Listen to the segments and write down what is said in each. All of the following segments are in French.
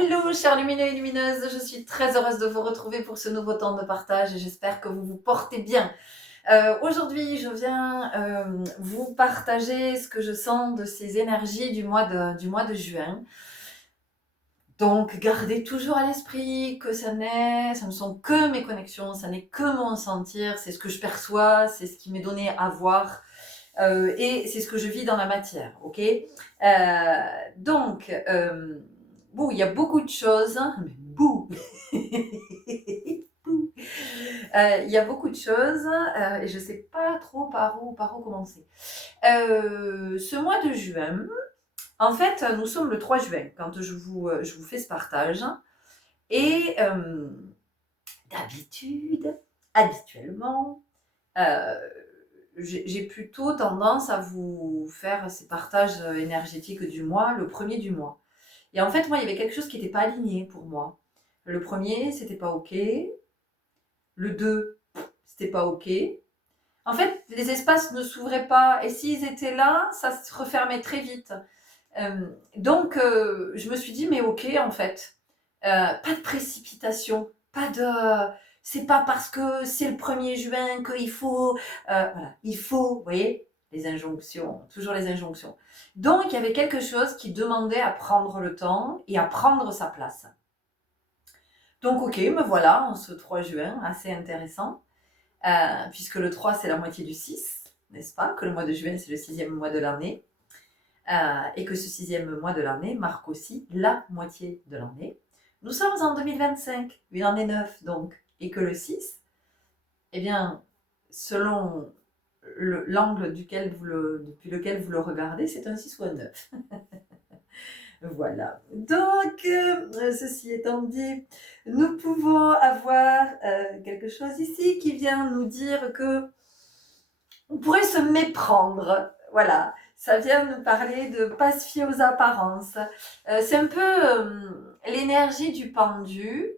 Hello chers lumineux et lumineuses, je suis très heureuse de vous retrouver pour ce nouveau temps de partage et j'espère que vous vous portez bien. Aujourd'hui, je viens vous partager ce que je sens de ces énergies du mois de juin. Donc, gardez toujours à l'esprit que ça ne sont que mes connexions, ça n'est que mon sentir, c'est ce que je perçois, c'est ce qui m'est donné à voir et c'est ce que je vis dans la matière, ok. Donc, bon, il y a beaucoup de choses, mais bouh Bouh. Il y a beaucoup de choses et je ne sais pas trop par où commencer. Ce mois de juin, en fait, nous sommes le 3 juin quand je vous fais ce partage. Et habituellement, j'ai plutôt tendance à vous faire ces partages énergétiques du mois, le premier du mois. Et en fait, moi, il y avait quelque chose qui n'était pas aligné pour moi. Le premier, c'était pas OK. Le 2, c'était pas OK. En fait, les espaces ne s'ouvraient pas. Et s'ils étaient là, ça se refermait très vite. Donc, je me suis dit, mais OK, en fait. Pas de précipitation. Pas de... C'est pas parce que c'est le 1er juin qu'il faut... voilà, il faut, vous voyez, les injonctions, toujours les injonctions. Donc, il y avait quelque chose qui demandait à prendre le temps et à prendre sa place. Donc, ok, me voilà en ce 3 juin, assez intéressant, puisque le 3, c'est la moitié du 6, n'est-ce pas? Que le mois de juin, c'est le 6e mois de l'année, et que ce 6e mois de l'année marque aussi la moitié de l'année. Nous sommes en 2025, une année 9 donc, et que le 6, eh bien, selon l'angle depuis lequel vous le regardez, c'est un 6 ou un 9. Voilà. Donc, ceci étant dit, nous pouvons avoir quelque chose ici qui vient nous dire que on pourrait se méprendre. Voilà. Ça vient nous parler de pas se fier aux apparences. C'est un peu l'énergie du pendu,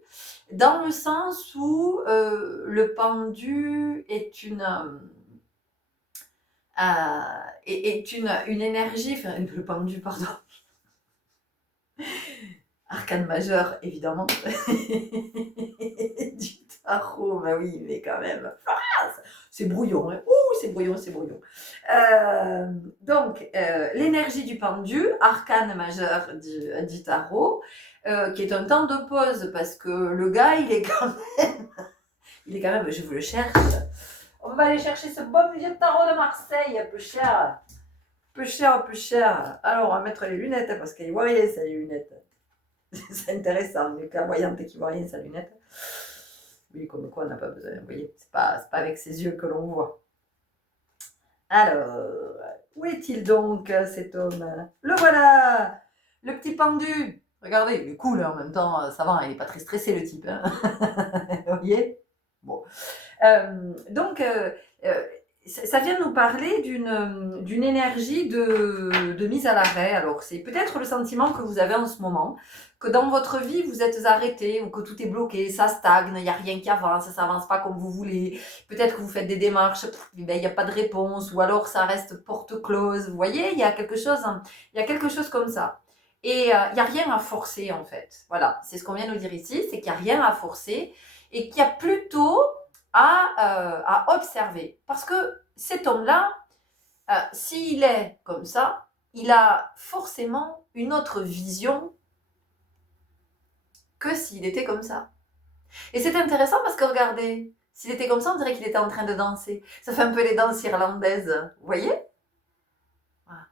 dans le sens où le pendu est une énergie, enfin le pendu, pardon. Arcane majeur, évidemment. Du tarot, bah oui, mais quand même. Ah, c'est brouillon, hein. Ouh, c'est brouillon, c'est brouillon. Donc, l'énergie du pendu, arcane majeur du tarot, qui est un temps de pause parce que le gars, il est quand même, je vous le cherche. On va aller chercher ce bon vieux tarot de Marseille, peu cher. Peu cher. Alors, on va mettre les lunettes parce qu'il voit rien, ça, les lunettes. C'est intéressant, mais qu'un voyant qui voit rien sa lunette. Oui, comme quoi on n'a pas besoin, vous voyez, c'est pas avec ses yeux que l'on voit. Alors, où est-il donc cet homme? Le voilà, le petit pendu. Regardez, il est cool en même temps, ça va, il n'est pas très stressé le type. Hein. Vous voyez? Bon. Donc, ça vient nous parler d'une énergie de mise à l'arrêt. Alors, c'est peut-être le sentiment que vous avez en ce moment, que dans votre vie, vous êtes arrêté ou que tout est bloqué, ça stagne, il n'y a rien qui avance, ça avance pas comme vous voulez. Peut-être que vous faites des démarches, il n'y a pas de réponse, ou alors ça reste porte close. Vous voyez, il y a quelque chose comme ça. Et il n'y a rien à forcer, en fait. Voilà, c'est ce qu'on vient de nous dire ici, c'est qu'il n'y a rien à forcer et qu'il y a plutôt à observer. Parce que cet homme-là, s'il est comme ça, il a forcément une autre vision que s'il était comme ça. Et c'est intéressant parce que regardez, s'il était comme ça, on dirait qu'il était en train de danser. Ça fait un peu les danses irlandaises, vous voyez? Voilà.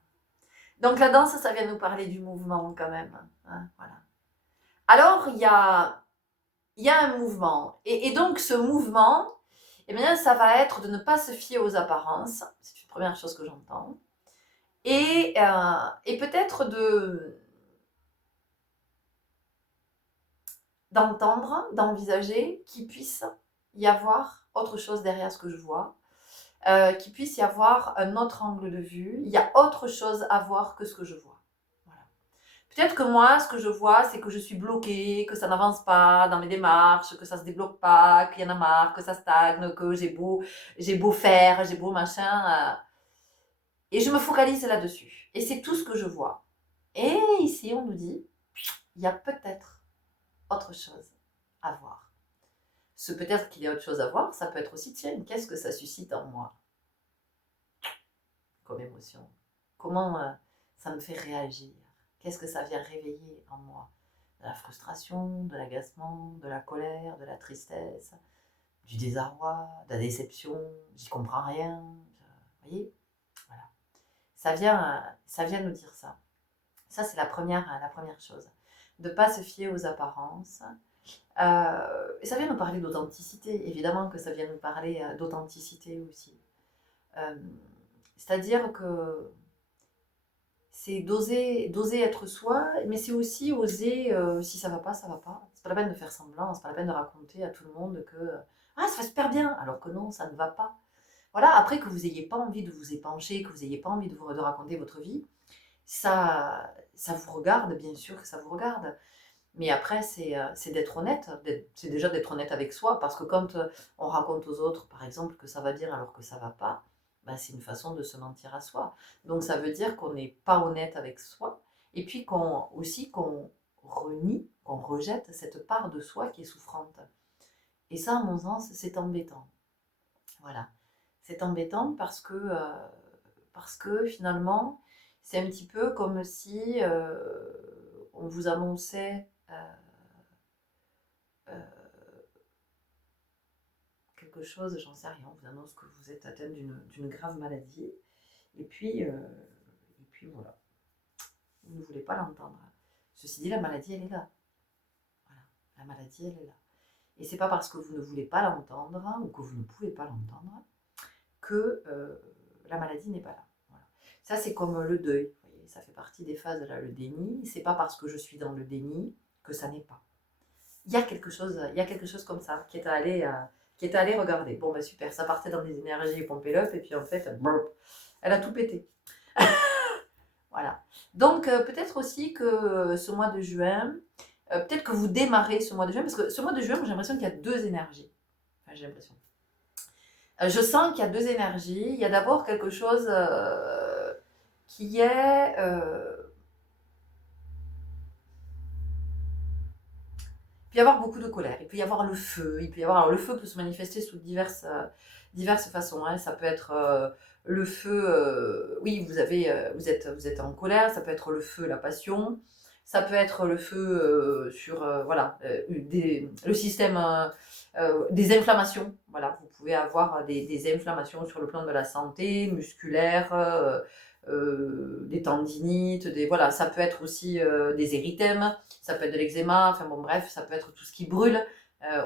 Donc la danse, ça vient nous parler du mouvement quand même. Hein, voilà. Alors, il y a un mouvement. Et donc, ce mouvement, eh bien, ça va être de ne pas se fier aux apparences. C'est une première chose que j'entends. Et peut-être d'entendre, d'envisager qu'il puisse y avoir autre chose derrière ce que je vois, qu'il puisse y avoir un autre angle de vue. Il y a autre chose à voir que ce que je vois. Voilà. Peut-être que moi, ce que je vois, c'est que je suis bloquée, que ça n'avance pas dans mes démarches, que ça se débloque pas, qu'il y en a marre, que ça stagne, que j'ai beau faire, j'ai beau machin. Et je me focalise là-dessus. Et c'est tout ce que je vois. Et ici, on nous dit, il y a peut-être autre chose à voir. Ce peut-être qu'il y a autre chose à voir, ça peut être aussi, tiens, qu'est-ce que ça suscite en moi comme émotion? Comment ça me fait réagir? Qu'est-ce que ça vient réveiller en moi? De la frustration, de l'agacement, de la colère, de la tristesse, du désarroi, de la déception, j'y comprends rien. Vous voyez? Voilà. Ça vient nous dire ça. Ça, c'est la première chose. De ne pas se fier aux apparences. Et ça vient nous parler d'authenticité. Évidemment que ça vient nous parler d'authenticité aussi. C'est-à-dire que c'est d'oser être soi, mais c'est aussi oser, si ça va pas, ça va pas. C'est pas la peine de faire semblant, c'est pas la peine de raconter à tout le monde que ah, ça va super bien, alors que non, ça ne va pas. Voilà, après que vous n'ayez pas envie de vous épancher, que vous n'ayez pas envie de raconter votre vie, ça vous regarde, bien sûr que ça vous regarde. Mais après, c'est d'être honnête, c'est déjà d'être honnête avec soi, parce que quand on raconte aux autres, par exemple, que ça va bien alors que ça va pas, ben, c'est une façon de se mentir à soi. Donc ça veut dire qu'on n'est pas honnête avec soi, et puis qu'on renie, qu'on rejette cette part de soi qui est souffrante. Et ça, à mon sens, c'est embêtant. Voilà. C'est embêtant parce que finalement, c'est un petit peu comme si on vous annonçait quelque chose, j'en sais rien, on vous annonce que vous êtes atteint d'une grave maladie, et puis voilà, vous ne voulez pas l'entendre. Ceci dit, la maladie, elle est là. Voilà, la maladie, elle est là. Et c'est pas parce que vous ne voulez pas l'entendre, ou que vous ne pouvez pas l'entendre, que la maladie n'est pas là. Voilà. Ça, c'est comme le deuil. Vous voyez, ça fait partie des phases, là, le déni. C'est pas parce que je suis dans le déni que ça n'est pas. Il y a quelque chose comme ça qui est allé regarder. Bon, ben super, ça partait dans des énergies pompées up, et puis en fait, elle a tout pété. Voilà. Donc, peut-être aussi que ce mois de juin, peut-être que vous démarrez ce mois de juin, parce que ce mois de juin, j'ai l'impression qu'il y a deux énergies. Enfin, j'ai l'impression. Je sens qu'il y a deux énergies. Il y a d'abord quelque chose qui est... il peut y avoir beaucoup de colère, il peut y avoir le feu, alors le feu peut se manifester sous diverses façons. Hein. Ça peut être le feu, oui, vous êtes en colère, ça peut être le feu, la passion, ça peut être le feu sur le système des inflammations. Voilà, vous pouvez avoir des inflammations sur le plan de la santé, musculaire, des tendinites, voilà, ça peut être aussi des érythèmes, ça peut être de l'eczéma, enfin bon bref, ça peut être tout ce qui brûle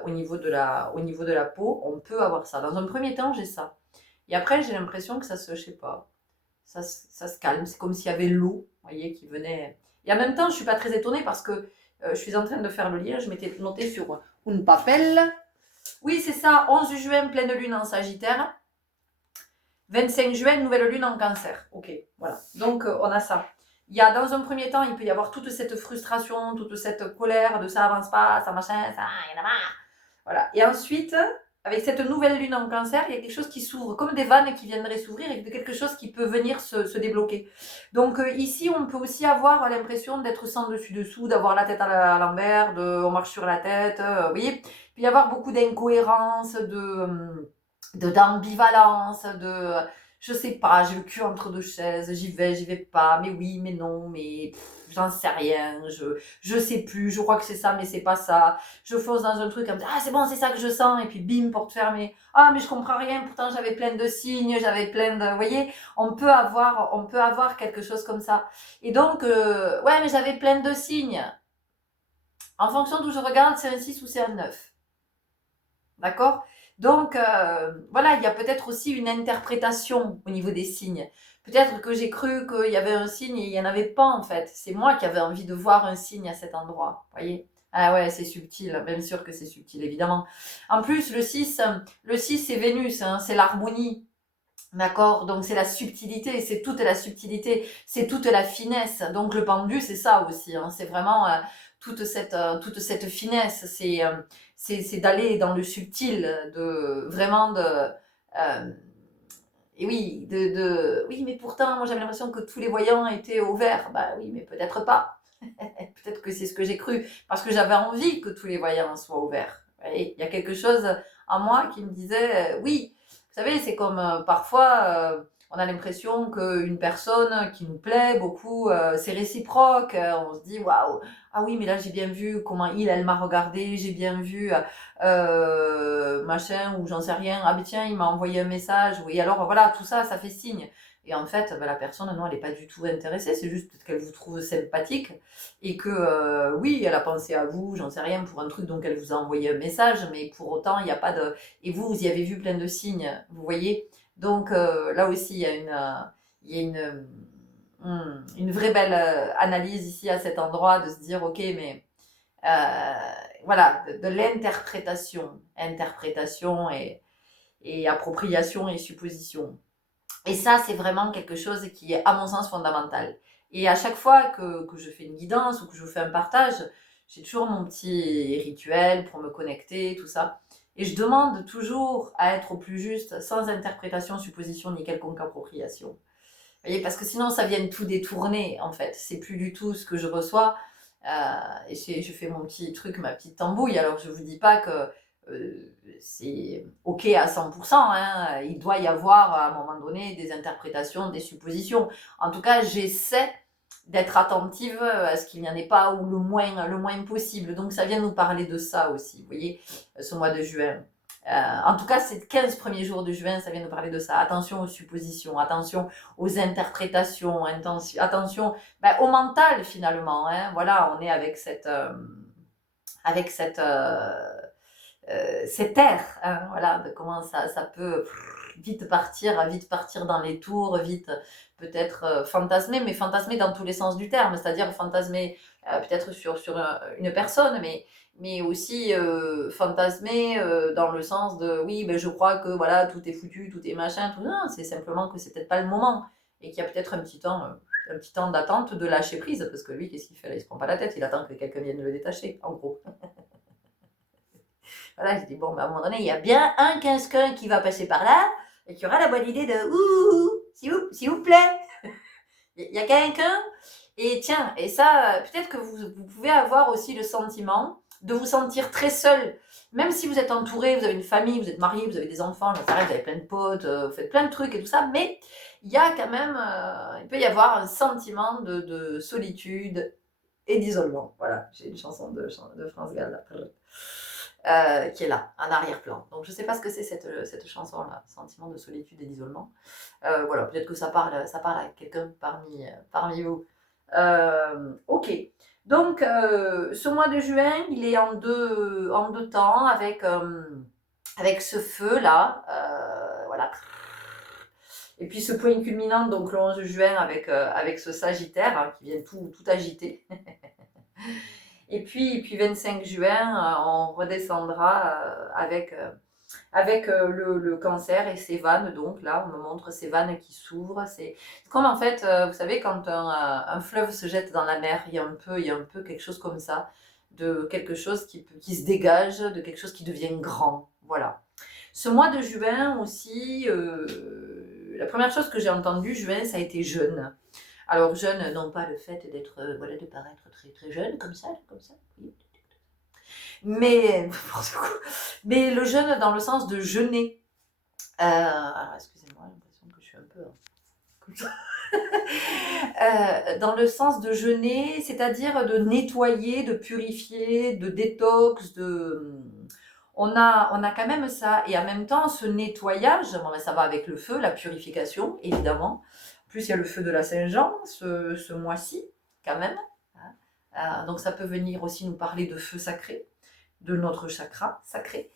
au niveau de la peau, on peut avoir ça. Dans un premier temps, j'ai ça. Et après, j'ai l'impression que je sais pas, ça se calme, c'est comme s'il y avait l'eau, vous voyez, qui venait. Et en même temps, je suis pas très étonnée parce que je suis en train de faire le lien, je m'étais noté sur une papelle. Oui, c'est ça, 11 juin, pleine lune en Sagittaire. 25 juin, nouvelle lune en Cancer. Ok, voilà. Donc, on a ça. Il y a, dans un premier temps, il peut y avoir toute cette frustration, toute cette colère de ça avance pas, ça machin, ça, il y en a marre. Voilà. Et ensuite, avec cette nouvelle lune en Cancer, il y a quelque chose qui s'ouvre, comme des vannes qui viendraient s'ouvrir, et quelque chose qui peut venir se débloquer. Donc, ici, on peut aussi avoir l'impression d'être sans dessus-dessous, d'avoir la tête à l'envers, on marche sur la tête, vous voyez. Il peut y avoir beaucoup d'incohérences, d'ambivalence, je sais pas, j'ai le cul entre deux chaises, j'y vais pas, mais oui, mais non, mais j'en sais rien, je sais plus, je crois que c'est ça, mais c'est pas ça. Je fonce dans un truc, ah c'est bon, c'est ça que je sens, et puis bim, porte fermée. Ah mais je comprends rien, pourtant j'avais plein de signes, j'avais plein de, vous voyez, on peut avoir quelque chose comme ça. Et donc, ouais, mais j'avais plein de signes. En fonction d'où je regarde, c'est un 6 ou c'est un 9. D'accord? Donc, voilà, il y a peut-être aussi une interprétation au niveau des signes. Peut-être que j'ai cru qu'il y avait un signe et il n'y en avait pas en fait. C'est moi qui avais envie de voir un signe à cet endroit. Vous voyez? Ah ouais, c'est subtil, bien sûr que c'est subtil, évidemment. En plus, le 6 c'est Vénus, hein, c'est l'harmonie. D'accord? Donc c'est la subtilité, c'est toute la subtilité, c'est toute la finesse. Donc le pendu, c'est ça aussi. Hein, c'est vraiment toute cette finesse. C'est d'aller dans le subtil, de vraiment de. Et oui, oui, mais pourtant, moi j'avais l'impression que tous les voyants étaient au vert. Bah oui, mais peut-être pas. Peut-être que c'est ce que j'ai cru, parce que j'avais envie que tous les voyants soient ouverts. Et il y a quelque chose en moi qui me disait, oui, vous savez, c'est comme parfois, on a l'impression qu'une personne qui nous plaît beaucoup, c'est réciproque. On se dit, waouh, ah oui, mais là j'ai bien vu comment elle m'a regardé, j'ai bien vu machin, ou j'en sais rien. Ah mais tiens, il m'a envoyé un message. Oui, alors voilà, tout ça, ça fait signe. Et en fait, la personne, non, elle n'est pas du tout intéressée, c'est juste peut-être qu'elle vous trouve sympathique et que, oui, elle a pensé à vous, j'en sais rien, pour un truc, donc elle vous a envoyé un message, mais pour autant, il n'y a pas de... Et vous, vous y avez vu plein de signes, vous voyez. Donc là aussi, il y a une vraie belle analyse ici à cet endroit, de se dire, ok, mais voilà, de l'interprétation, interprétation et appropriation et supposition. Et ça, c'est vraiment quelque chose qui est, à mon sens, fondamental. Et à chaque fois que je fais une guidance ou que je fais un partage, j'ai toujours mon petit rituel pour me connecter, tout ça. Et je demande toujours à être au plus juste, sans interprétation, supposition ni quelconque appropriation. Vous voyez, parce que sinon, ça vient tout détourner, en fait. C'est plus du tout ce que je reçois. Et je fais mon petit truc, ma petite tambouille. Alors, je vous dis pas que c'est ok à 100%, hein. Il doit y avoir à un moment donné des interprétations, des suppositions. En tout cas, j'essaie d'être attentive à ce qu'il n'y en ait pas, ou le moins possible. Donc ça vient nous parler de ça aussi, vous voyez, ce mois de juin. En tout cas, ces 15 premiers jours de juin, ça vient nous parler de ça. Attention aux suppositions, attention aux interprétations, attention au mental finalement. Hein. Voilà, on est avec cette cet air, hein, voilà, de comment ça peut vite partir dans les tours, vite peut-être fantasmer, mais fantasmer dans tous les sens du terme, c'est-à-dire fantasmer peut-être sur une personne, mais aussi fantasmer dans le sens de oui, ben, je crois que voilà, tout est foutu, tout est machin, tout non, c'est simplement que c'est peut-être pas le moment et qu'il y a peut-être un petit temps d'attente, de lâcher prise, parce que lui, qu'est-ce qu'il fait là? Il se prend pas la tête, il attend que quelqu'un vienne le détacher, en gros. Voilà, je dis, bon, à un moment donné, il y a bien un 15 qui va passer par là et qui aura la bonne idée de ouh, s'il vous plaît. Il y a quelqu'un. Et tiens, et ça, peut-être que vous pouvez avoir aussi le sentiment de vous sentir très seul. Même si vous êtes entouré, vous avez une famille, vous êtes marié, vous avez des enfants, vous avez plein de potes, vous faites plein de trucs et tout ça, mais il y a quand même, il peut y avoir un sentiment de solitude et d'isolement. Voilà, j'ai une chanson de France Gall qui est là, en arrière-plan. Donc je ne sais pas ce que c'est cette chanson-là, sentiment de solitude et d'isolement. Voilà, peut-être que ça parle à quelqu'un parmi vous. Ok. Donc ce mois de juin, il est en deux temps avec ce feu là, voilà. Et puis ce point culminant, donc le 11 juin, avec ce Sagittaire hein, qui vient tout agiter. Et puis 25 juin, on redescendra avec le cancer et ses vannes. Donc là, on me montre ces vannes qui s'ouvrent. C'est comme en fait, vous savez, quand un fleuve se jette dans la mer, il y a un peu quelque chose comme ça, de quelque chose qui se dégage, de quelque chose qui devient grand. Voilà. Ce mois de juin aussi, la première chose que j'ai entendue, juin, ça a été jeûne. Alors jeune, non pas le fait d'être, voilà, de paraître très très jeune comme ça, oui. Mais mais le jeûne dans le sens de jeûner. Alors excusez-moi, j'ai l'impression que je suis un peu comme ça. Dans le sens de jeûner, c'est-à-dire de nettoyer, de purifier, de détox, on a quand même ça. Et en même temps, ce nettoyage, bon, ben, ça va avec le feu, la purification, évidemment. En plus, il y a le feu de la Saint-Jean, ce mois-ci, quand même. Donc, ça peut venir aussi nous parler de feu sacré, de notre chakra sacré.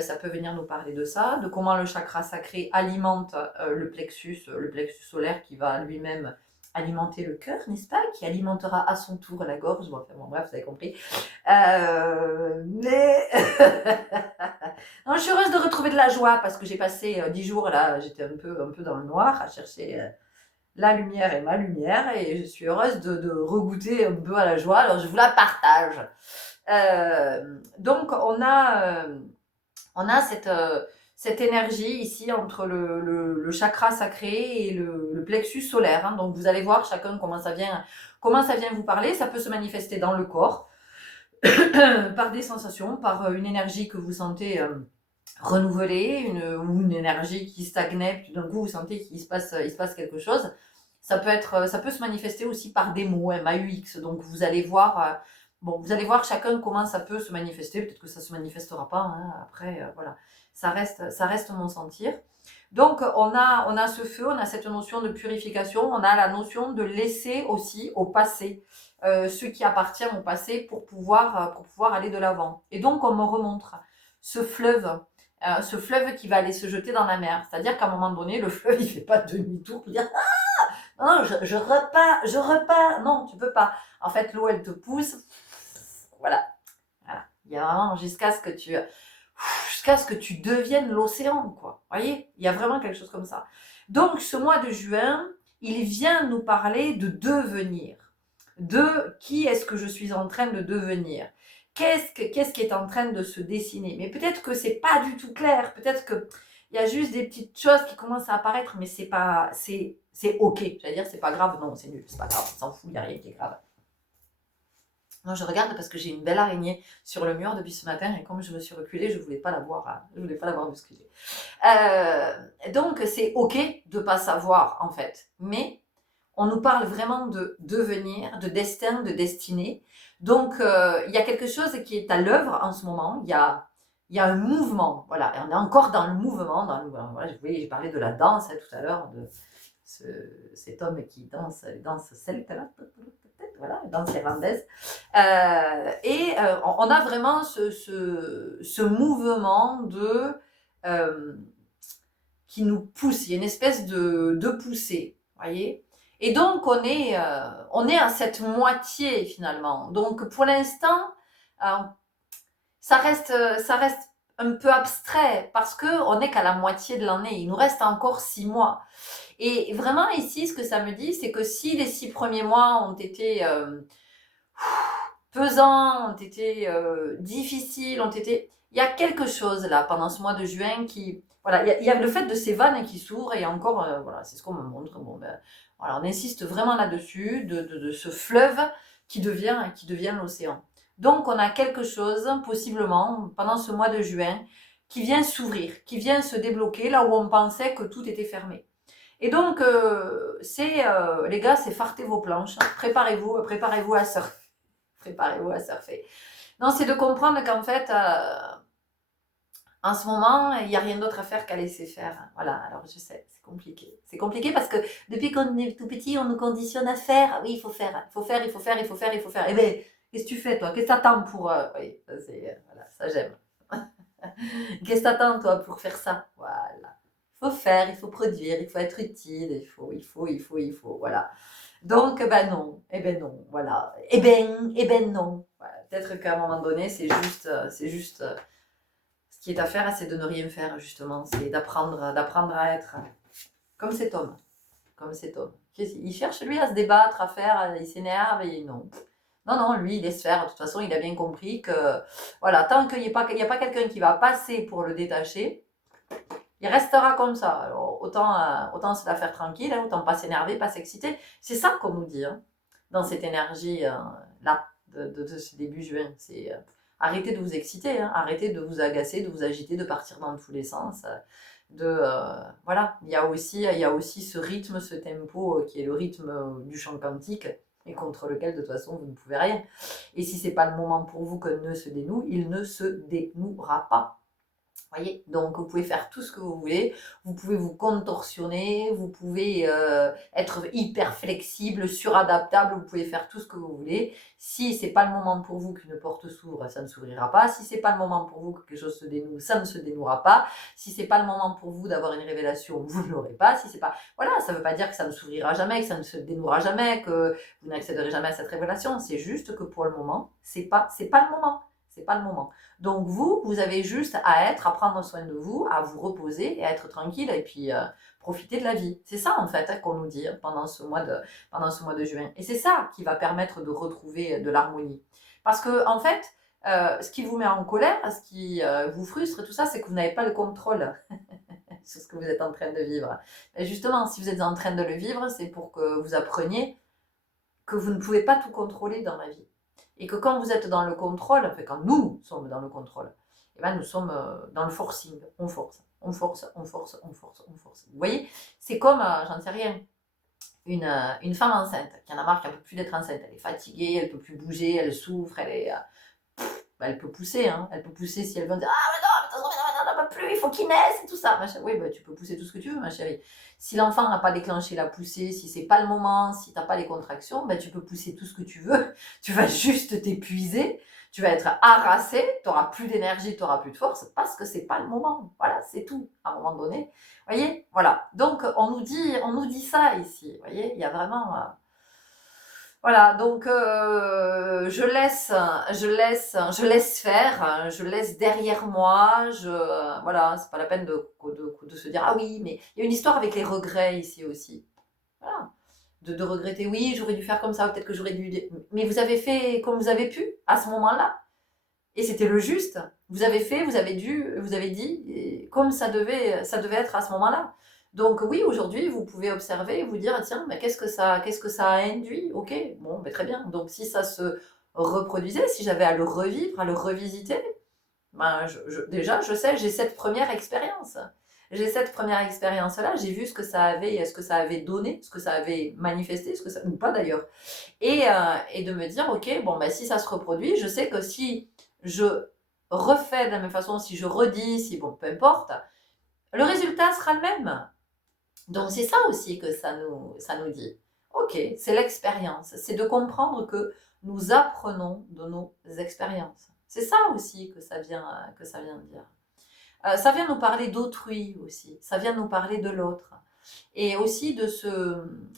Ça peut venir nous parler de ça, de comment le chakra sacré alimente le plexus solaire qui va lui-même alimenter le cœur, n'est-ce pas? Qui alimentera à son tour la gorge. Bon, enfin, bon bref, vous avez compris. Mais non, je suis heureuse de retrouver de la joie parce que j'ai passé 10 jours là, j'étais un peu dans le noir à chercher la lumière et ma lumière et je suis heureuse de regoûter un peu à la joie. Alors je vous la partage. Donc on a cette énergie ici entre le chakra sacré et le plexus solaire. Hein. Donc vous allez voir chacun comment ça vient Comment ça vient vous parler? Ça peut se manifester dans le corps, par des sensations, par une énergie que vous sentez renouvelée, ou une énergie qui stagnait, puis d'un coup vous sentez qu'il se passe quelque chose. Ça peut se manifester aussi par des mots, MAUX. Donc vous allez voir, vous allez voir chacun comment ça peut se manifester. Peut-être que ça se manifestera pas. Hein. Après, voilà, ça reste mon sentir. Donc on a ce feu, on a cette notion de purification, on a la notion de laisser aussi au passé ce qui appartient au passé pour pouvoir aller de l'avant. Et donc on me remontre ce fleuve qui va aller se jeter dans la mer. C'est-à-dire qu'à un moment donné, le fleuve il fait pas demi-tour pour dire non, je repars. Non, tu peux pas. En fait, l'eau, elle te pousse. Voilà. Il y a vraiment jusqu'à ce que tu deviennes l'océan, quoi. Vous voyez? Il y a vraiment quelque chose comme ça. Donc, ce mois de juin, il vient nous parler de devenir. De qui est-ce que je suis en train de devenir? Qu'est-ce qui est en train de se dessiner? Mais peut-être que c'est pas du tout clair. Peut-être que il y a juste des petites choses qui commencent à apparaître, mais c'est ok. J'allais dire, c'est pas grave. Non, c'est nul. C'est pas grave. On s'en fout. Il n'y a rien qui est grave. Non, je regarde parce que j'ai une belle araignée sur le mur depuis ce matin et comme je me suis reculée, je voulais pas la voir bousculer. Donc, c'est ok de pas savoir, en fait. Mais on nous parle vraiment de devenir, de destin, de destinée. Donc, il y a quelque chose qui est à l'œuvre en ce moment. Il y a un mouvement. Voilà, et on est encore dans le mouvement. Voilà, j'ai parlé de la danse tout à l'heure, de cet homme qui danse celte, là. Voilà, danse irlandaise. On a vraiment ce mouvement qui nous pousse. Il y a une espèce de poussée, voyez. Et donc, on est à cette moitié, finalement. Donc, pour l'instant, ça reste un peu abstrait parce qu'on n'est qu'à la moitié de l'année. Il nous reste encore 6 mois. Et vraiment, ici, ce que ça me dit, c'est que si les 6 premiers mois ont été pesants, ont été difficiles, il y a quelque chose là, pendant ce mois de juin qui... Voilà, il y a le fait de ces vannes qui s'ouvrent et encore, voilà, c'est ce qu'on me montre. Bon, voilà, on insiste vraiment là-dessus, de ce fleuve qui devient l'océan. Donc, on a quelque chose, possiblement, pendant ce mois de juin, qui vient s'ouvrir, qui vient se débloquer là où on pensait que tout était fermé. Et donc, les gars, c'est fartez vos planches, préparez-vous à surfer. Préparez-vous à surfer. Non, c'est de comprendre qu'en fait, en ce moment, il n'y a rien d'autre à faire qu'à laisser faire. Voilà, alors je sais, c'est compliqué. C'est compliqué parce que depuis qu'on est tout petit, on nous conditionne à faire. Oui, il faut faire. Eh bien, qu'est-ce que tu fais, toi? Qu'est-ce que t'attends pour... Oui, voilà, ça j'aime. Qu'est-ce que t'attends, toi, pour faire ça? Voilà. Il faut faire, il faut produire, il faut être utile, il faut, voilà. Donc, non, voilà. Non. Voilà. Peut-être qu'à un moment donné, c'est juste, ce qui est à faire, c'est de ne rien faire, justement. C'est d'apprendre à être comme cet homme. Il cherche, lui, à se débattre, à faire, il s'énerve, et non. Non, lui, il laisse faire. De toute façon, il a bien compris que, voilà, tant qu'il n'y a pas quelqu'un qui va passer pour le détacher, il restera comme ça. Alors, autant se la faire tranquille, hein, autant pas s'énerver, pas s'exciter. C'est ça qu'on nous dit, hein, dans cette énergie-là, de ce début juin. C'est arrêtez de vous exciter, hein, arrêtez de vous agacer, de vous agiter, de partir dans tous les sens. Voilà, il y a aussi ce rythme, ce tempo qui est le rythme du chant quantique et contre lequel de toute façon vous ne pouvez rien. Et si c'est pas le moment pour vous que ne se dénoue, il ne se dénouera pas. Voyez, donc vous pouvez faire tout ce que vous voulez, vous pouvez vous contorsionner, vous pouvez être hyper flexible, suradaptable, vous pouvez faire tout ce que vous voulez. Si c'est pas le moment pour vous qu'une porte s'ouvre, ça ne s'ouvrira pas. Si c'est pas le moment pour vous que quelque chose se dénoue, ça ne se dénouera pas. Si c'est pas le moment pour vous d'avoir une révélation, vous ne l'aurez pas. Si c'est pas, voilà, ça veut pas dire que ça ne s'ouvrira jamais, que ça ne se dénouera jamais, que vous n'accéderez jamais à cette révélation. C'est juste que pour le moment, c'est pas le moment. C'est pas le moment. Donc vous avez juste à prendre soin de vous, à vous reposer et à être tranquille et puis profiter de la vie. C'est ça en fait qu'on nous dit pendant ce mois de juin. Et c'est ça qui va permettre de retrouver de l'harmonie. Parce que en fait, ce qui vous met en colère, ce qui vous frustre, tout ça, c'est que vous n'avez pas le contrôle sur ce que vous êtes en train de vivre. Et justement, si vous êtes en train de le vivre, c'est pour que vous appreniez que vous ne pouvez pas tout contrôler dans la vie. Et que quand vous êtes dans le contrôle, enfin quand nous sommes dans le contrôle, eh ben nous sommes dans le forcing. On force, on force, on force, on force, on force. Vous voyez, c'est comme, j'en sais rien, une femme enceinte qui en a marre, qui ne peut plus d'être enceinte. Elle est fatiguée, elle ne peut plus bouger, elle souffre, elle peut pousser, hein. Elle peut pousser si elle veut dire ah mais non, mais attention, non, plus, il faut qu'il naisse et tout ça. Oui, bah, tu peux pousser tout ce que tu veux, ma chérie. Si l'enfant n'a pas déclenché la poussée, si c'est pas le moment, si tu n'as pas les contractions, bah, tu peux pousser tout ce que tu veux. Tu vas juste t'épuiser, tu vas être harassé, tu n'auras plus d'énergie, tu n'auras plus de force parce que c'est pas le moment. Voilà, c'est tout. À un moment donné, vous voyez, voilà. Donc on nous dit ça ici. Vous voyez, il y a vraiment voilà, donc je laisse faire, je laisse derrière moi, voilà, c'est pas la peine de se dire ah oui, mais il y a une histoire avec les regrets ici aussi. Voilà, de regretter, oui, j'aurais dû faire comme ça, peut-être que j'aurais dû. Mais vous avez fait comme vous avez pu à ce moment-là, et c'était le juste. Vous avez fait, vous avez dit, comme ça devait être à ce moment-là. Donc oui, aujourd'hui, vous pouvez observer et vous dire, tiens, mais qu'est-ce que ça a induit? Ok, bon, mais très bien. Donc si ça se reproduisait, si j'avais à le revivre, à le revisiter, ben, déjà, je sais, j'ai cette première expérience. J'ai cette première expérience-là, j'ai vu ce que ça avait donné, ce que ça avait manifesté, ou pas d'ailleurs. Et de me dire, ok, bon, ben, si ça se reproduit, je sais que si je refais de la même façon, si je redis, si bon, peu importe, le résultat sera le même. Donc c'est ça aussi que ça nous dit. Ok, c'est l'expérience, c'est de comprendre que nous apprenons de nos expériences. C'est ça aussi que ça vient de dire. Ça vient nous parler d'autrui aussi, ça vient nous parler de l'autre. Et aussi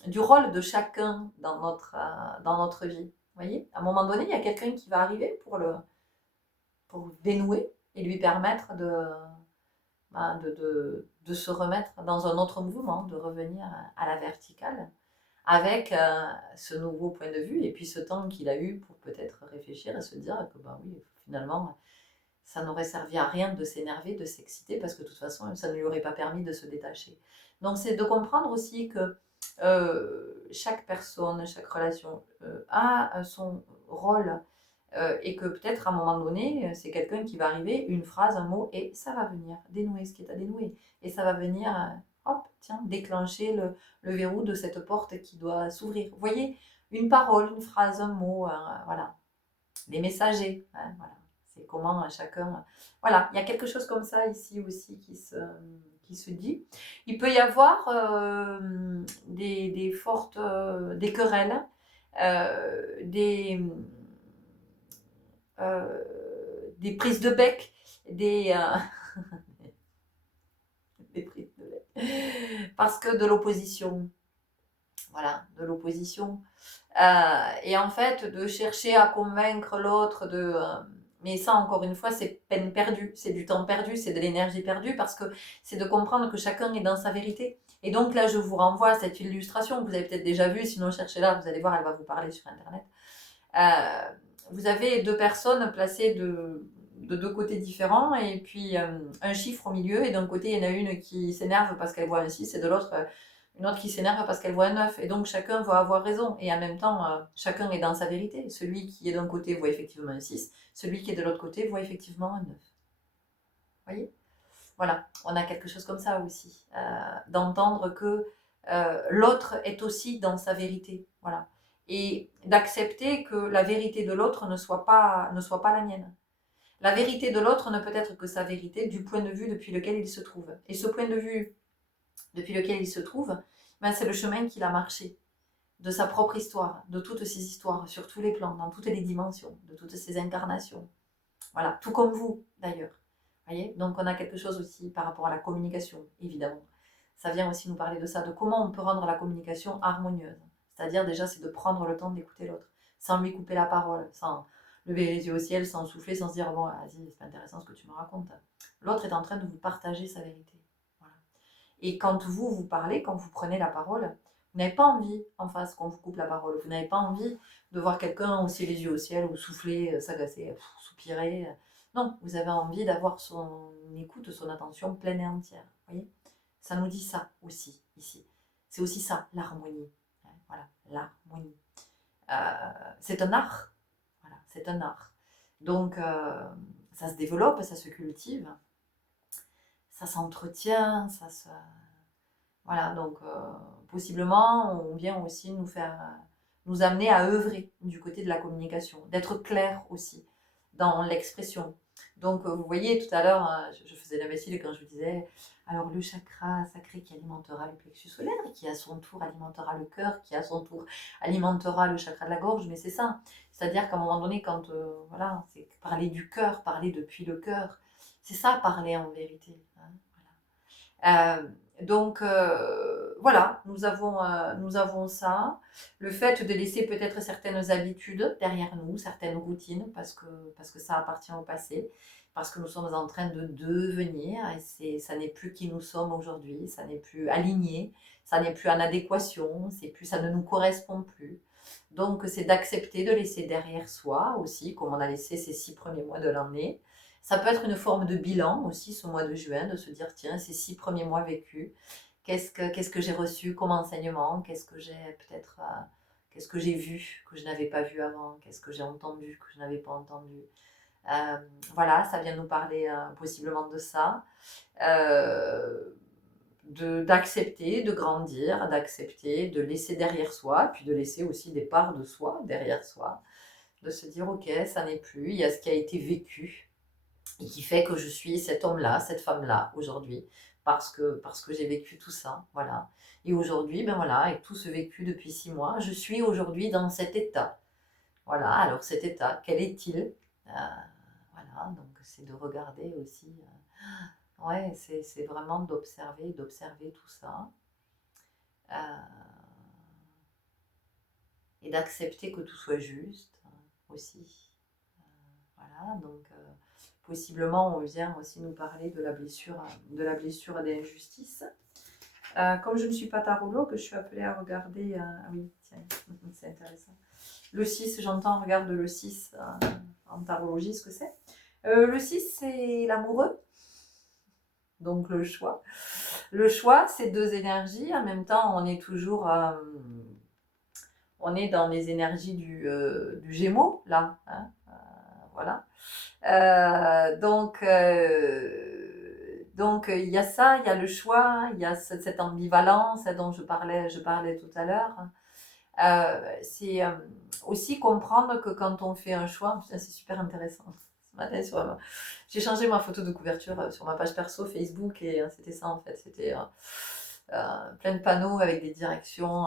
du rôle de chacun dans notre vie. Vous voyez, à un moment donné, il y a quelqu'un qui va arriver pour dénouer et lui permettre de se remettre dans un autre mouvement, de revenir à la verticale avec ce nouveau point de vue et puis ce temps qu'il a eu pour peut-être réfléchir et se dire que bah oui, finalement, ça n'aurait servi à rien de s'énerver, de s'exciter parce que de toute façon, ça ne lui aurait pas permis de se détacher. Donc c'est de comprendre aussi que chaque personne, chaque relation a son rôle et que peut-être à un moment donné, c'est quelqu'un qui va arriver, une phrase, un mot, et ça va venir dénouer ce qui est à dénouer. Et ça va venir, hop, tiens, déclencher le verrou de cette porte qui doit s'ouvrir. Vous voyez, une parole, une phrase, un mot, voilà. Les messagers, hein, voilà. C'est comment chacun... Voilà, il y a quelque chose comme ça ici aussi qui se dit. Il peut y avoir des fortes... des querelles, des prises de bec, des prises de bec, parce que de l'opposition, voilà, de l'opposition, et en fait de chercher à convaincre l'autre mais ça encore une fois c'est peine perdue, c'est du temps perdu, c'est de l'énergie perdue parce que c'est de comprendre que chacun est dans sa vérité. Et donc là je vous renvoie à cette illustration que vous avez peut-être déjà vue, sinon cherchez-la, vous allez voir, elle va vous parler sur internet. Vous avez deux personnes placées de deux côtés différents et puis un chiffre au milieu, et d'un côté il y en a une qui s'énerve parce qu'elle voit un 6 et de l'autre une autre qui s'énerve parce qu'elle voit un 9, et donc chacun va avoir raison et en même temps chacun est dans sa vérité. Celui qui est d'un côté voit effectivement un 6, celui qui est de l'autre côté voit effectivement un 9. Vous voyez, voilà, on a quelque chose comme ça aussi, d'entendre que l'autre est aussi dans sa vérité, voilà, et d'accepter que la vérité de l'autre ne soit pas la mienne. La vérité de l'autre ne peut être que sa vérité du point de vue depuis lequel il se trouve. Et ce point de vue depuis lequel il se trouve, ben c'est le chemin qu'il a marché, de sa propre histoire, de toutes ses histoires, sur tous les plans, dans toutes les dimensions, de toutes ses incarnations. Voilà, tout comme vous d'ailleurs. Voyez, donc on a quelque chose aussi par rapport à la communication, évidemment. Ça vient aussi nous parler de ça, de comment on peut rendre la communication harmonieuse. C'est-à-dire déjà, c'est de prendre le temps d'écouter l'autre, sans lui couper la parole, sans lever les yeux au ciel, sans souffler, sans se dire, bon, vas-y, c'est pas intéressant ce que tu me racontes. L'autre est en train de vous partager sa vérité. Voilà. Et quand vous parlez, quand vous prenez la parole, vous n'avez pas envie en face qu'on vous coupe la parole. Vous n'avez pas envie de voir quelqu'un hausser les yeux au ciel ou souffler, s'agacer, soupirer. Non, vous avez envie d'avoir son écoute, son attention pleine et entière. Vous voyez, ça nous dit ça aussi, ici. C'est aussi ça, l'harmonie. Voilà, l'harmonie. c'est un art. Voilà, c'est un art. Donc, ça se développe, ça se cultive, ça s'entretient, ça se... Voilà, donc possiblement, on vient aussi nous amener à œuvrer du côté de la communication, d'être clair aussi dans l'expression. Donc, vous voyez, tout à l'heure, je faisais l'imbécile quand je vous disais, alors le chakra sacré qui alimentera le plexus solaire, qui à son tour alimentera le cœur, qui à son tour alimentera le chakra de la gorge, mais c'est ça. C'est-à-dire qu'à un moment donné, quand, voilà, c'est parler du cœur, parler depuis le cœur, c'est ça parler en vérité. Hein, voilà. Donc voilà, nous avons ça. Le fait de laisser peut-être certaines habitudes derrière nous, certaines routines, parce que ça appartient au passé, parce que nous sommes en train de devenir, et ça n'est plus qui nous sommes aujourd'hui, ça n'est plus aligné, ça n'est plus en adéquation, ça ne nous correspond plus. Donc c'est d'accepter de laisser derrière soi aussi, comme on a laissé ces 6 premiers mois de l'année. Ça peut être une forme de bilan aussi, ce mois de juin, de se dire, tiens, ces 6 premiers mois vécus, qu'est-ce que j'ai reçu comme enseignement, qu'est-ce que j'ai peut-être, qu'est-ce que j'ai vu que je n'avais pas vu avant, qu'est-ce que j'ai entendu que je n'avais pas entendu. Voilà, ça vient nous parler possiblement de ça. D'accepter, de grandir, d'accepter, de laisser derrière soi, puis de laisser aussi des parts de soi derrière soi, de se dire, ok, ça n'est plus, il y a ce qui a été vécu, et qui fait que je suis cet homme-là, cette femme-là aujourd'hui, parce que j'ai vécu tout ça, voilà. Et aujourd'hui, ben voilà, avec tout ce vécu depuis 6 mois, je suis aujourd'hui dans cet état. Voilà, alors cet état, quel est-il? Voilà, donc c'est de regarder aussi, ouais, c'est vraiment d'observer tout ça. Et d'accepter que tout soit juste aussi. Voilà, donc possiblement on vient aussi nous parler de la blessure d'injustice. Comme je ne suis pas tarologue, je suis appelée à regarder... ah oui, tiens, c'est intéressant. Le 6, j'entends, regarde le 6 en tarologie, ce que c'est. Le 6, c'est l'amoureux, donc le choix. Le choix, c'est 2 énergies. En même temps, on est toujours... on est dans les énergies du Gémeaux, là. Hein, voilà. Donc il y a ça, il y a le choix, il y a cette ambivalence dont je parlais tout à l'heure. C'est aussi comprendre que quand on fait un choix, c'est super intéressant. Ce matin, j'ai changé ma photo de couverture sur ma page perso Facebook et c'était ça en fait. C'était plein de panneaux avec des directions,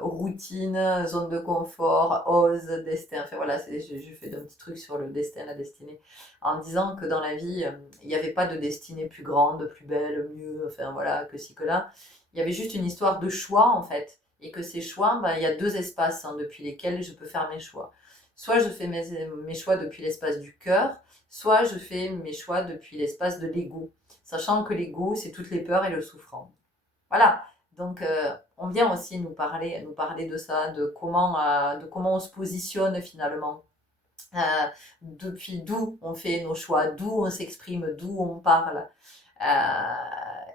routine, zone de confort, ose, destin. Enfin voilà, j'ai fait un petit truc sur le destin, la destinée, en disant que dans la vie, il n'y avait pas de destinée plus grande, plus belle, mieux, enfin voilà, que ci, que là. Il y avait juste une histoire de choix en fait. Et que ces choix, il y a 2 espaces depuis lesquels je peux faire mes choix. Soit je fais mes choix depuis l'espace du cœur, soit je fais mes choix depuis l'espace de l'ego. Sachant que l'ego, c'est toutes les peurs et le souffrant. Voilà, donc on vient aussi nous parler de ça, de comment on se positionne finalement, depuis d'où on fait nos choix, d'où on s'exprime, d'où on parle.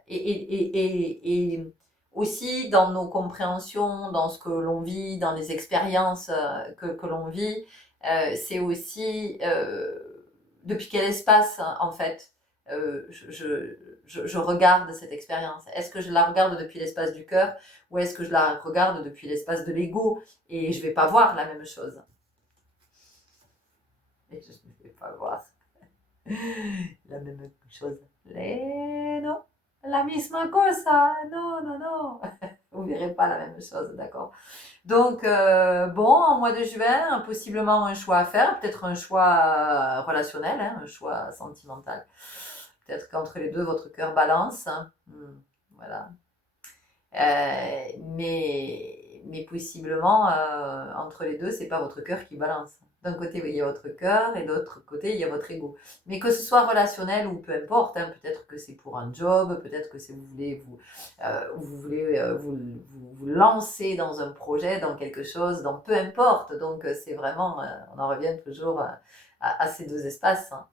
Et aussi dans nos compréhensions, dans ce que l'on vit, dans les expériences que l'on vit, c'est aussi depuis quel espace en fait je regarde cette expérience. Est-ce que je la regarde depuis l'espace du cœur ou est-ce que je la regarde depuis l'espace de l'ego et je vais pas voir la même chose. Et je ne vais pas voir la même chose. Non, la misma cosa, non, non, non. Vous ne verrez pas la même chose, d'accord. Donc, bon, en mois de juin, possiblement un choix à faire, peut-être un choix relationnel, hein, un choix sentimental. Peut-être qu'entre les deux, votre cœur balance. Hein. Voilà. Mais possiblement, entre les deux, c'est pas votre cœur qui balance. D'un côté, il y a votre cœur et de l'autre côté, il y a votre ego. Mais que ce soit relationnel ou peu importe, hein, peut-être que c'est pour un job, peut-être que vous voulez vous lancer dans un projet, dans quelque chose, dans peu importe. Donc, c'est vraiment, on en revient toujours à ces 2 espaces. Hein,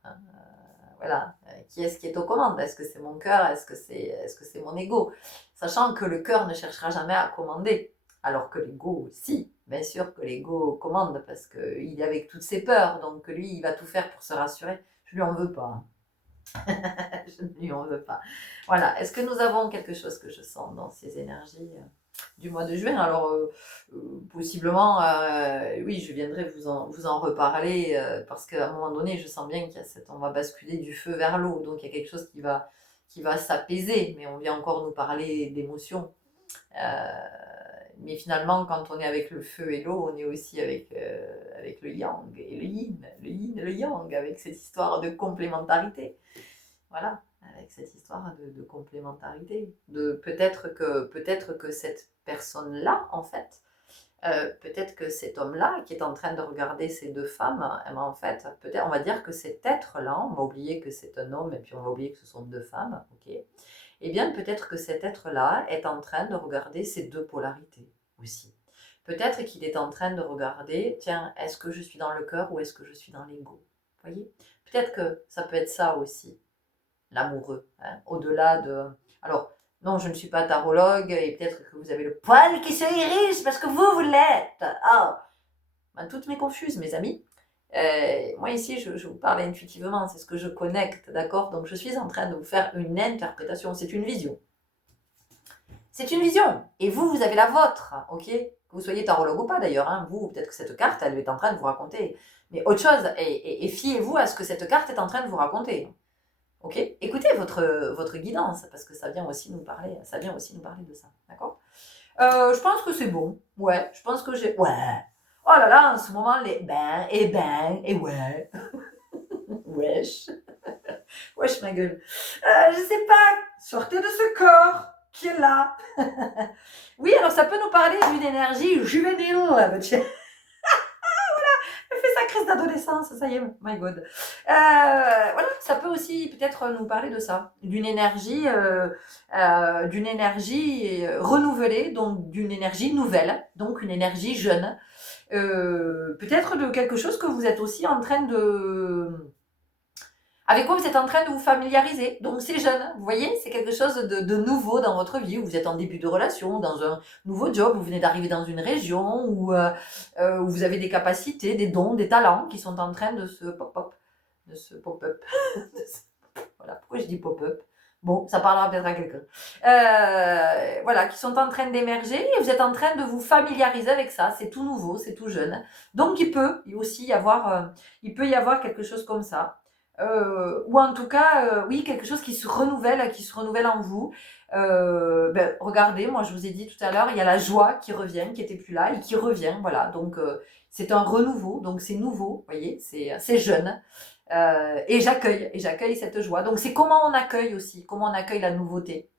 voilà, qui est-ce qui est aux commandes? Est-ce que c'est mon cœur? Est-ce que c'est mon ego? Sachant que le cœur ne cherchera jamais à commander. Alors que l'ego, si, bien sûr que l'ego commande parce qu'il est avec toutes ses peurs, donc lui, il va tout faire pour se rassurer. Je lui en veux pas. Je ne lui en veux pas. Voilà. Est-ce que nous avons quelque chose que je sens dans ces énergies du mois de juin? Alors, possiblement, oui, je viendrai vous en reparler parce qu'à un moment donné, je sens bien qu'il y a on va basculer du feu vers l'eau. Donc, il y a quelque chose qui va s'apaiser, mais on vient encore nous parler d'émotions. Mais finalement, quand on est avec le feu et l'eau, on est aussi avec le yang et le yin et le yang, avec cette histoire de complémentarité. Voilà, avec cette histoire de complémentarité. Peut-être que cette personne-là, en fait, peut-être que cet homme-là qui est en train de regarder ces deux femmes, en fait, peut-être, on va dire que cet être-là, on va oublier que c'est un homme et puis on va oublier que ce sont deux femmes, ok. Eh bien, peut-être que cet être-là est en train de regarder ces deux polarités aussi. Peut-être qu'il est en train de regarder, tiens, est-ce que je suis dans le cœur ou est-ce que je suis dans l'ego? Vous voyez? Peut-être que ça peut être ça aussi, l'amoureux, hein, au-delà de... Alors, non, je ne suis pas tarologue et peut-être que vous avez le poil qui se hérisse parce que vous l'êtes. Ah, ben, toutes mes confuses, mes amis. Moi ici, je vous parle intuitivement, c'est ce que je connecte, d'accord? Donc je suis en train de vous faire une interprétation, c'est une vision. C'est une vision, et vous, vous avez la vôtre, ok? Que vous soyez tarologue ou pas d'ailleurs, hein, vous, peut-être que cette carte, elle est en train de vous raconter. Mais autre chose, et fiez-vous à ce que cette carte est en train de vous raconter. Ok? Écoutez votre guidance, parce que ça vient aussi nous parler de ça, d'accord? Je pense que c'est bon, ouais, je pense que j'ai... Ouais! Oh là là, en ce moment, les ben, et ouais. Wesh. Wesh, ma gueule. Je sais pas, sortez de ce corps qui est là. Oui, alors ça peut nous parler d'une énergie juvénile. Elle fait sa crise d'adolescence, ça y est, my god. Voilà, ça peut aussi peut-être nous parler de ça, d'une énergie renouvelée, donc d'une énergie nouvelle, donc une énergie jeune. Peut-être de quelque chose que vous êtes aussi en train de... avec quoi vous êtes en train de vous familiariser. Donc c'est jeune, vous voyez, c'est quelque chose de nouveau dans votre vie, où vous êtes en début de relation, dans un nouveau job, vous venez d'arriver dans une région, où vous avez des capacités, des dons, des talents qui sont en train de se pop-up, de se pop-up. Voilà, pourquoi je dis pop-up? Bon, ça parlera peut-être à quelqu'un. Voilà, qui sont en train d'émerger et vous êtes en train de vous familiariser avec ça. C'est tout nouveau, c'est tout jeune. Donc il peut aussi y avoir, quelque chose comme ça. Ou en tout cas, oui, quelque chose qui se renouvelle en vous. Regardez, moi je vous ai dit tout à l'heure, il y a la joie qui revient, qui était plus là et qui revient. Voilà, donc c'est un renouveau, donc c'est nouveau, vous voyez, c'est jeune. Et j'accueille cette joie. Donc c'est comment on accueille aussi, comment on accueille la nouveauté.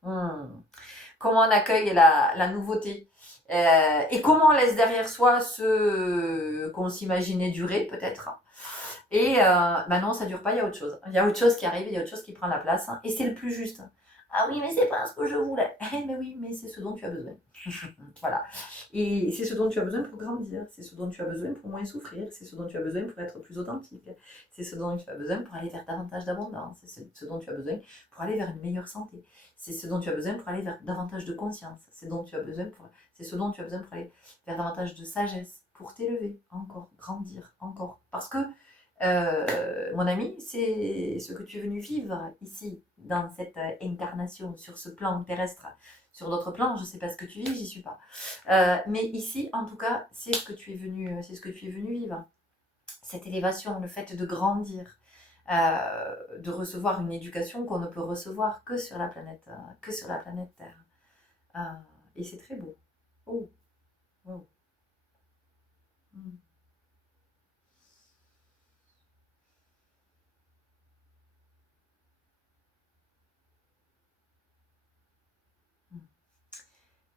Comment on accueille la nouveauté. Et comment on laisse derrière soi ce qu'on s'imaginait durer peut-être. Et non, ça dure pas, il y a autre chose. Il y a autre chose qui arrive, il y a autre chose qui prend la place. Et c'est le plus juste. Ah oui, mais c'est pas ce que je voulais. Mais oui, mais c'est ce dont tu as besoin. Voilà. Et c'est ce dont tu as besoin pour grandir. C'est ce dont tu as besoin pour moins souffrir. C'est ce dont tu as besoin pour être plus authentique. C'est ce dont tu as besoin pour aller vers davantage d'abondance. C'est ce dont tu as besoin pour aller vers une meilleure santé. C'est ce dont tu as besoin pour aller vers davantage de conscience. C'est ce dont tu as besoin pour aller vers davantage de sagesse, pour t'élever encore, grandir encore. Parce que mon ami, c'est ce que tu es venu vivre ici, dans cette incarnation, sur ce plan terrestre. Sur d'autres plans, je ne sais pas ce que tu vis, j'y suis pas. Mais ici, en tout cas, c'est ce que tu es venu vivre. Cette élévation, le fait de grandir, de recevoir une éducation qu'on ne peut recevoir que sur la planète Terre. Et c'est très beau. Oh, wow. Mm.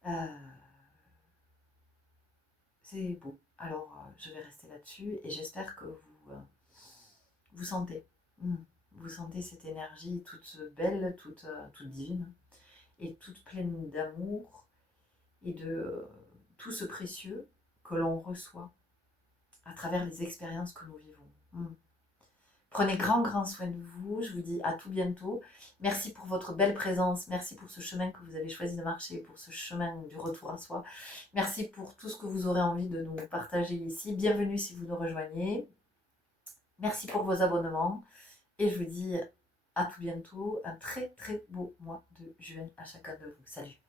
Euh, c'est beau. Alors, je vais rester là-dessus et j'espère que vous sentez. Vous sentez cette énergie toute belle, toute divine et toute pleine d'amour et de tout ce précieux que l'on reçoit à travers les expériences que nous vivons. Prenez grand soin de vous. Je vous dis à tout bientôt. Merci pour votre belle présence. Merci pour ce chemin que vous avez choisi de marcher, pour ce chemin du retour à soi. Merci pour tout ce que vous aurez envie de nous partager ici. Bienvenue si vous nous rejoignez. Merci pour vos abonnements. Et je vous dis à tout bientôt. Un très beau mois de juin à chacun de vous. Salut!